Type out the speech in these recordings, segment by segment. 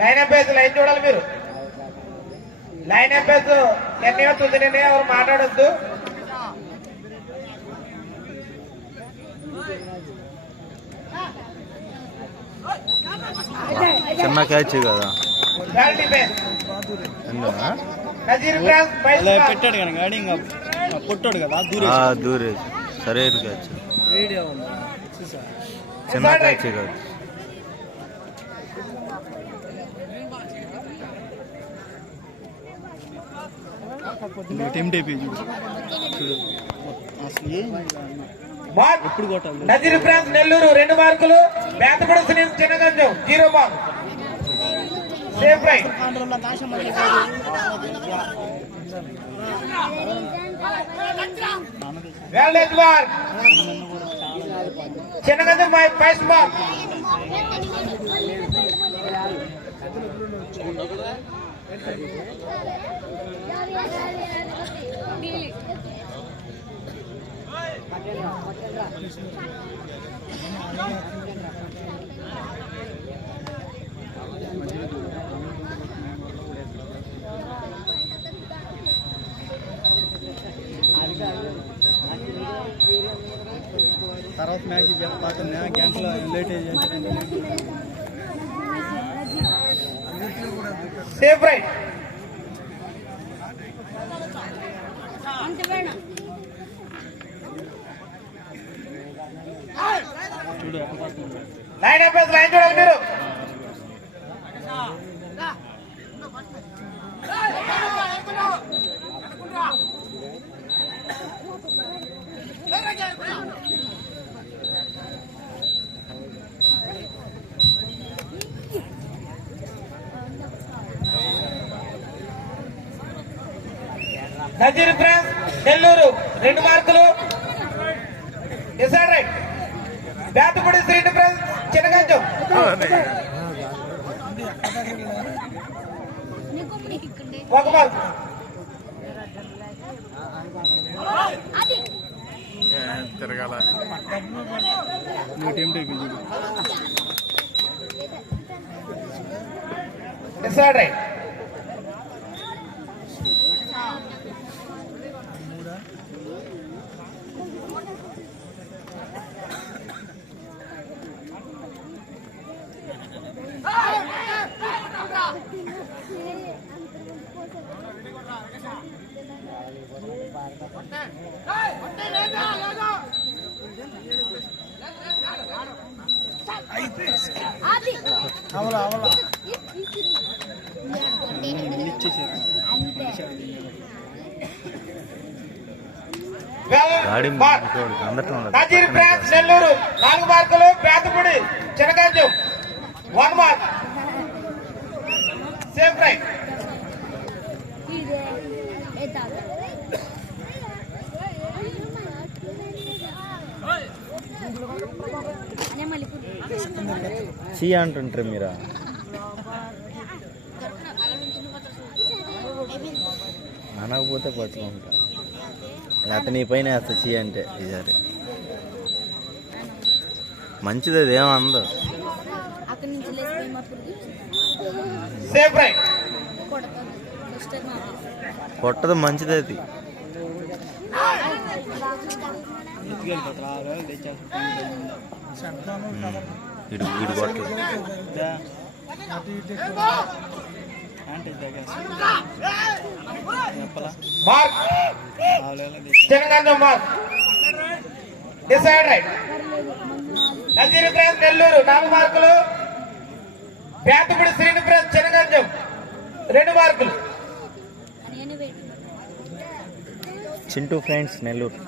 Line ఎంపేసి line చూడాలి మీరు. లైన్ ఎంపేసి నిర్ణయం తుది నిర్ణయం ఎవరు మాట్లాడొద్దు. చిన్న క్యాచ్ కదా పెట్టాడు కానీ గాడి ఇంకా కొట్టాడు కదా దూరే సరైన క్యాచ్ చిన్న క్యాచ్ కాదు. ఎప్పుడు కొట్టాలి. నజీర్ ఫ్రాన్స్ నెల్లూరు 2 మార్కులు. Bethapudi Srinivas Chinnaganjam 0 mark. Safe right. Well done mark. Chinnaganjam first mark. తర్వాత మ్యాచ్ చెప్పాకన్నా గంటలో లేట్ సేఫ్ రైట్. చూడు లైన్ ఎంపేసి లైన్ చూడాలి మీరు. నజీర్ ఫ్రాన్స్ నెల్లూరు 2 మార్కులు. Decide right. Bethapudi Srinivas France Chinnaganjam ఒక మార్క్. తిరగాల decide right. Nazeer France Nellore 4 మార్కులు. Bethapudi Chinnaganjam 1 mark. Safe right. చీ అంటుంటారు మీరా. అనకపోతే పట్టుకుంటా లేకపోతే నీ పైన వేస్తా చీ అంటే. ఈసారి మంచిది అది ఏమందో. Safe right. కొట్టదు మంచిది అది. ఇడు కొట్టదు. Mark. Chinnaganjam mark. Decide right. Nazeer France Nellore 4 మార్కులు. బేతపూడి శ్రీనివాస్ ఫ్రాన్స్ చిన్నగంజం 2 మార్కులు. చింటూ ఫ్రెండ్స్ నెల్లూరు.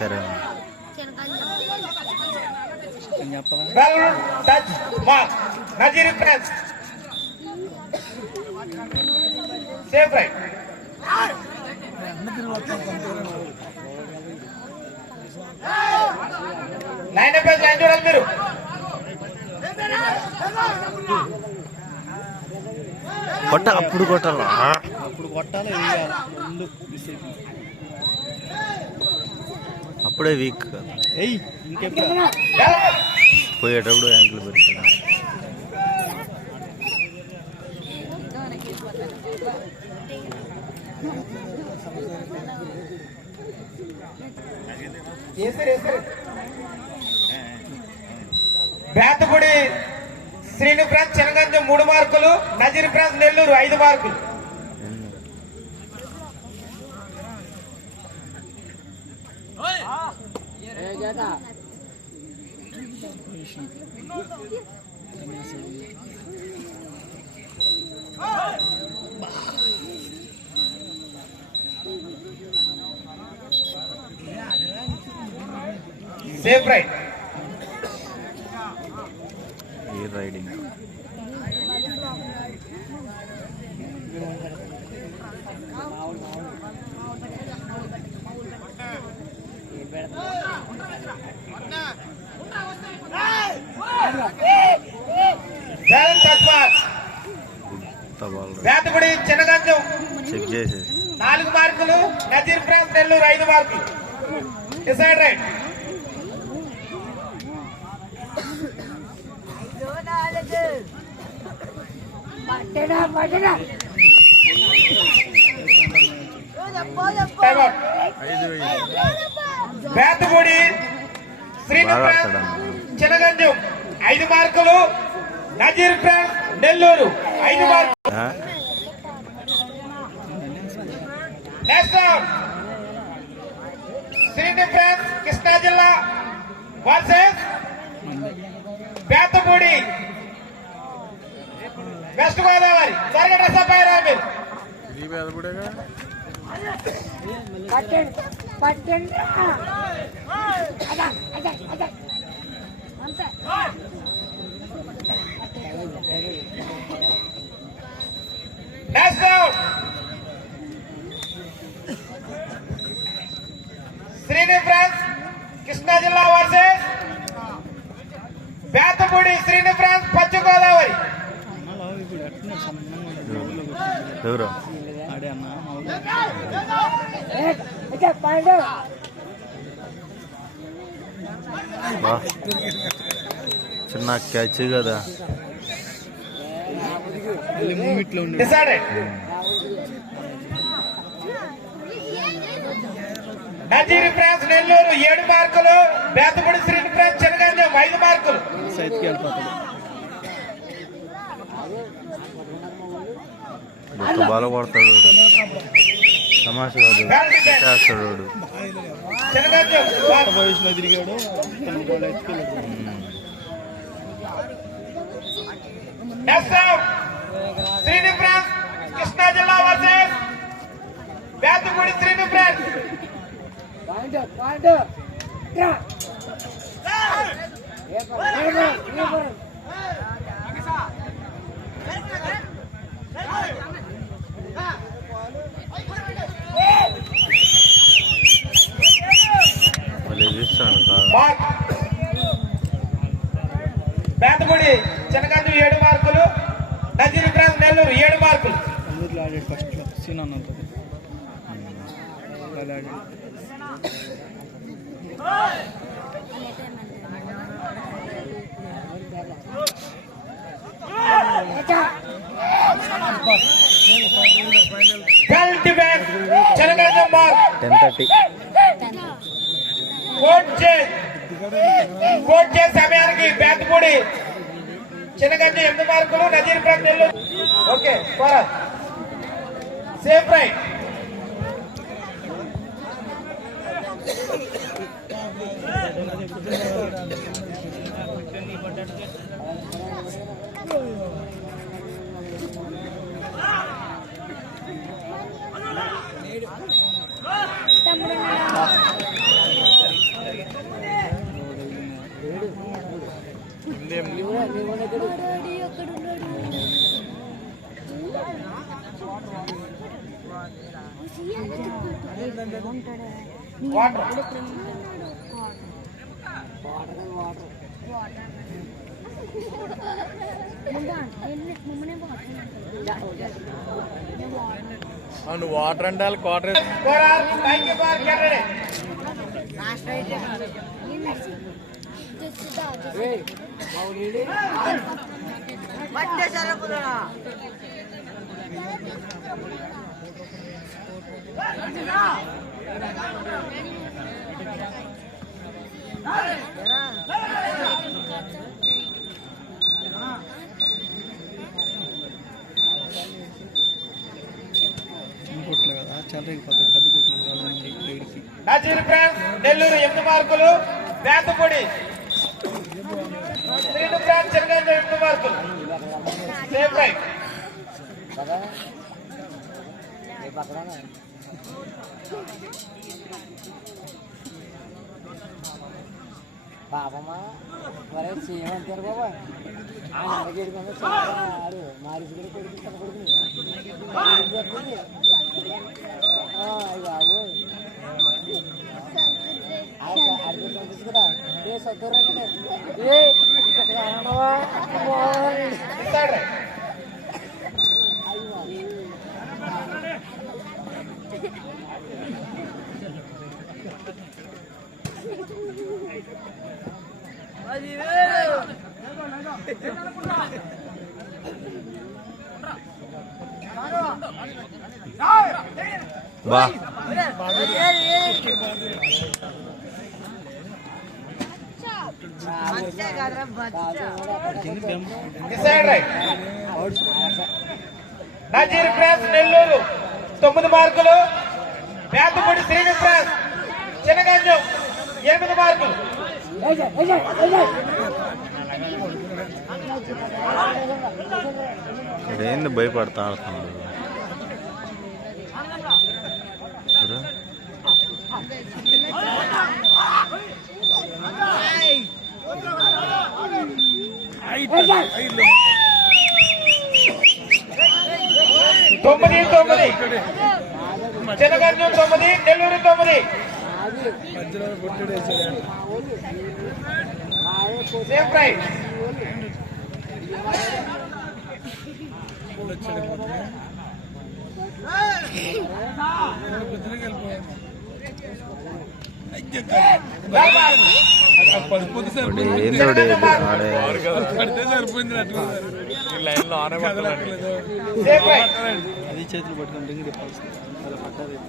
సరే well touch mark. Nazeer from safe right. Line ఎంపేసి లైన్ చూడాలి మీరు. కొట్ట అప్పుడు కొట్టాలా అప్పుడు కొట్టాలి వేయాలి. అప్పుడే వీక్ ఏయ్ ఇంకెప్పుడు పోయేటప్పుడు యాంకిల్ పెరుగుతుంది. బేతపూడి శ్రీను ఫ్రాన్స్ చెనగంజం 3 మార్కులు, నజీర్ ఫ్రాన్స్ నెల్లూరు 5 మార్కులు. Safe right. ఈ రైడింగ్ బేతపూడి చెనగంజం చెక్ చేసేసి 4 మార్కులు, నజీర్ ఫ్రాన్స్ నెల్లూరు 5 మార్కులు. Decide right. Bethapudi Srinu from Chenaganjam 5 మార్కులు, నజీర్ ఫ్రాన్స్ నెల్లూరు 5 మార్కులు. Next round Srinu France Krishna జిల్లా వర్సెస్ బేతపూడి వెస్ట్ గోదావరి. త్వరగా డ్రెస్ అప్ అయ్యారా మీరు? Next round Srinu France Krishna జిల్లా వర్సెస్ బేతపూడి శ్రీను ఫ్రాన్స్ పశ్చిమ గోదావరి. ఇప్పుడు ఎట్లా సన్నంగా ఎవరు ఆడే అన్న చిన్న క్యాచ్ కదా. మూమెంట్లో ఉండి డిసైడెడ్. నజీర్ ఫ్రాన్స్ నెల్లూరు 7 మార్కులు, బేతపూడి శ్రీను ఫ్రాన్స్ చెనగంజం 5 మార్కులు. సైడ్కి వెళ్ళిపోతాడు. బాగా కొడతాడు, తమాషా చేస్తాడు. చెనగంజం వయసులో తిరిగాడు ఎత్తుకెళ్ళాడు. Next round Srinu France Krishna జిల్లా వర్సెస్ బేతపూడి శ్రీను ఫ్రాన్స్. బేతపూడి చెనగంజం 7 మార్కులు, నజీర్ ఫ్రాన్స్ నెల్లూరు 7 మార్కులు. అందరిలో ఆడాడు ఫస్ట్లో సీన్ అన్నది ఆడాడు. చెనగంజం మార్క్ 10:30. కోట్ చే సమయానికి బేతపూడి చెనగంజం 8 మార్కులు, Nazeer France Nellore. Okay safe right. Water water అంటే క్వార్టర్. థ్యాంక్ యూ ఫర్ కొట్లు కదా చాలా అయిపోతాయి పెద్ద కొట్లు కాదు రైడ్కి. నజీర్ ఫ్రాన్స్ నెల్లూరు 8 మార్కులు. బేతపూడి శ్రీను ఫ్రాన్స్ చెన్నగంజం 8 మార్కులు. Same right. పాపమ్మా మరే చేయమంటారు బాబా ఆయన గేడుకొని ఆడు మారిసి కూడా కొడుకు తన కొడుకుని బాబు అడిగి పంపించు కదా ఏ సొద్దురా ఏ ఇక్కడ అన్నవా బా decide right. Nazeer France Nellore 9 మార్కులు. బేతపూడి శ్రీను ఫ్రాన్స్ చెన్నగంజం 8 మార్కులు. ఏంది భయపడతా ఆడుతున్నాడు చూడు. తొమ్మిది చెన్నగంజం 9 నెల్లూరు 9. మధ్యలో కొట్టుడు వేసాడు. Same right. ఏందో ఆడే సేమ్ రైట్. అది చేతులు పట్టుకుని రింగ్ తిప్పాల్సింది.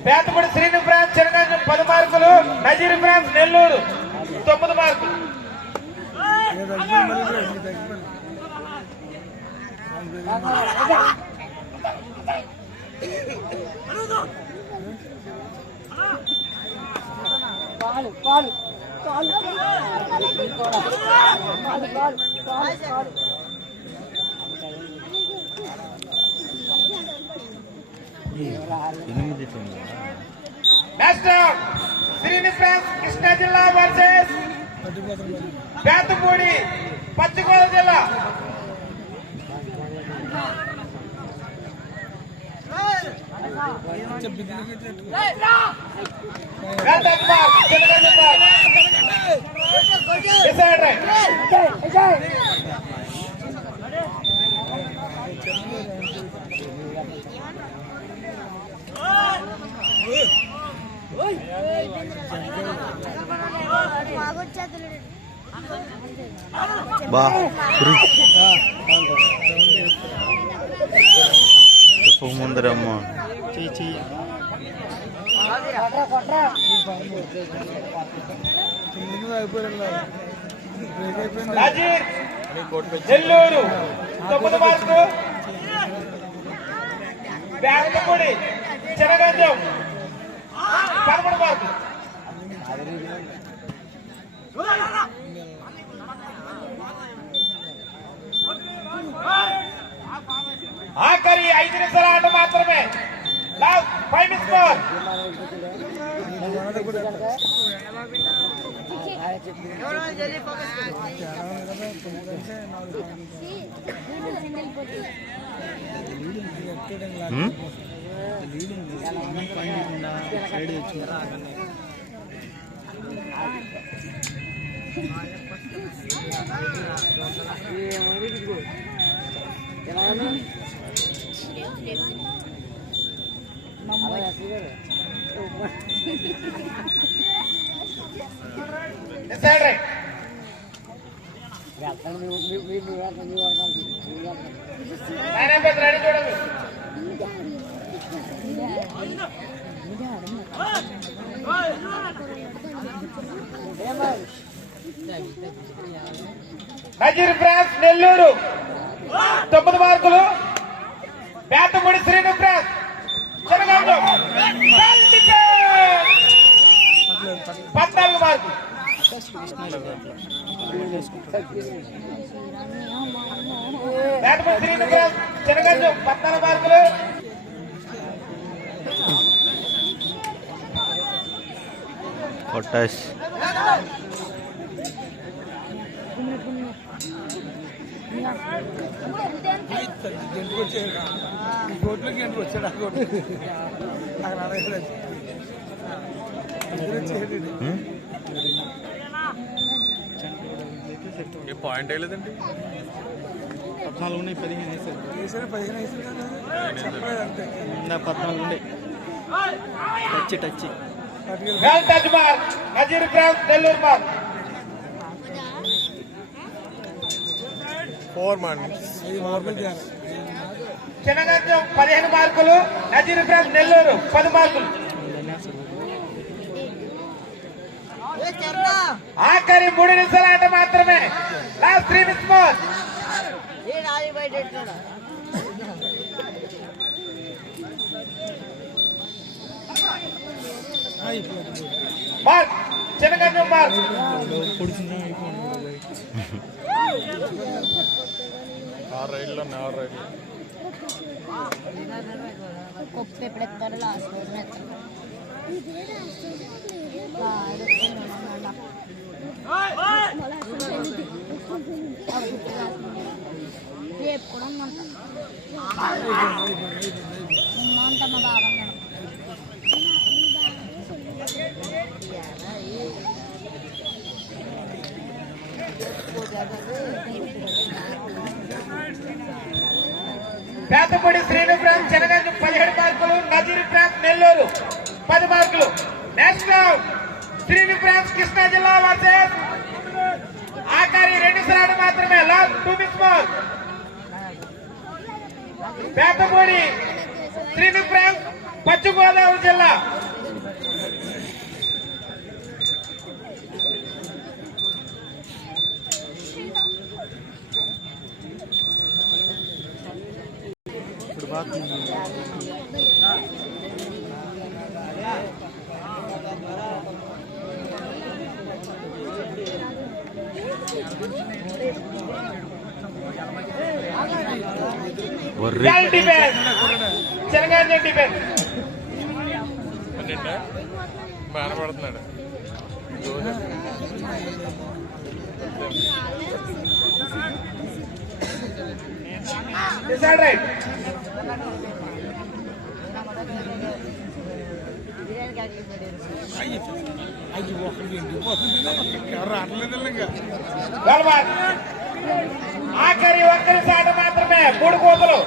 బేతపూడి శ్రీను ఫ్రాన్స్ చెన్నగంజం 10 మార్కులు. నజీర్ ఫ్రాన్స్ నెల్లూరు 9 మార్కులు. పాలు పాలు పాలు పాలు పాలు పాలు 8 నెక్స్ట్ శ్రీను ఫ్రాన్స్ కృష్ణా జిల్లా వర్సెస్ బేతపూడి పశ్చిమ గోదావరి జిల్లా. Decide right. బా చెప్పు ముందరమ్మ చెయ్యి నజీర్ నెల్లూరు 9 మార్కులు. బేతపూడి చెన్నగంజం 13 మార్కులు. ఆఖరి 5 నిమిషాల ఆట మాత్రమే. Last 5 score. సైడ్ వచ్చింది. Decide right. Line umpires ready చూడండి. నజీర్ ఫ్రాన్స్ నెల్లూరు 9 మార్కులు. బేతపూడి శ్రీను ఫ్రాన్స్ చెనగాంలో 14 మార్కులు. బేతపూడి శ్రీను ఫ్రాన్స్ చెనగాంలో 14 మార్కులు. Potash point అయ్యలేదండి. 14 ఉన్నాయి, 15 వేసారు. 14 ఉన్నాయి. Touch well touch mark Nazeer France Nellore mark. 4 man. Chenaganjam 15 మార్కులు. నజీర్ ఫ్రాన్స్ నెల్లూరు 10 మార్కులు. ఆఖరి 3 నిమిషాల ఆట మాత్రమే. Last 3 minutes more. Mark Chenaganjam mark. కొప్పు ఎప్పుడు ఎత్తారో లాస్ట్ రోజున ఎత్తారు. రేపు కూడా ఉందంట మా బాబా మేడం. బేతపూడి శ్రీను ఫ్రాన్స్ చెనగంజం 17 మార్కులు. నజీర్ ఫ్రాన్స్ నెల్లూరు 10 మార్కులు. Next round Srinu France Krishna జిల్లా వర్సెస్ ఆఖరి 2 నిమిషాల మాత్రమే. Last 2 minutes more. Bethapudi Srinu from Pashchima Godavari జిల్లా. Well defence Chenaganjam defence. బాగా పడుతున్నాడు. Decide right. ఆఖరి 1 నిమిషం ఆట మాత్రమే. 3 కోతలు.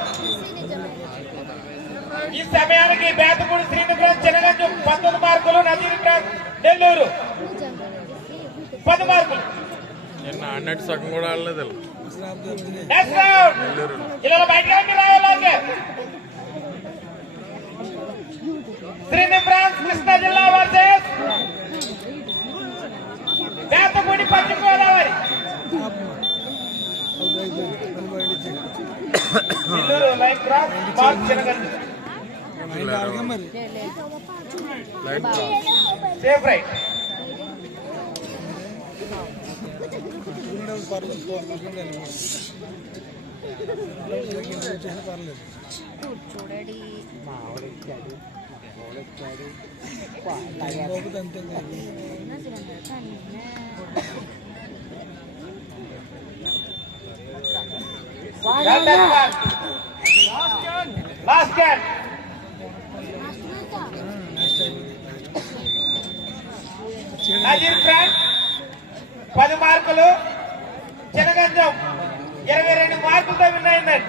ఈ సమయానికి బేతపూడి శ్రీను ఫ్రాన్స్ చెనగంజం 19 మార్కులు. నజీర్ ఫ్రాన్స్ నెల్లూరు 10 మార్కులు. నిన్న ఆడినట్టు సగం కూడా ఆడలేదు. నెక్స్ట్ రౌండ్ ఇలా బయటకి రావాలి. శ్రీను ఫ్రాన్స్ కృష్ణా జిల్లా versus Bethapudi Pashchima Godavari. Nellore line cross mark Chenaganjam. Safe right. చూడండి లాస్ట్ క్యాన్. నజీర్ ఫ్రాన్స్ 10 మార్కులు. చెనగంజం 22 మార్కులతో విన్ అయిందండి.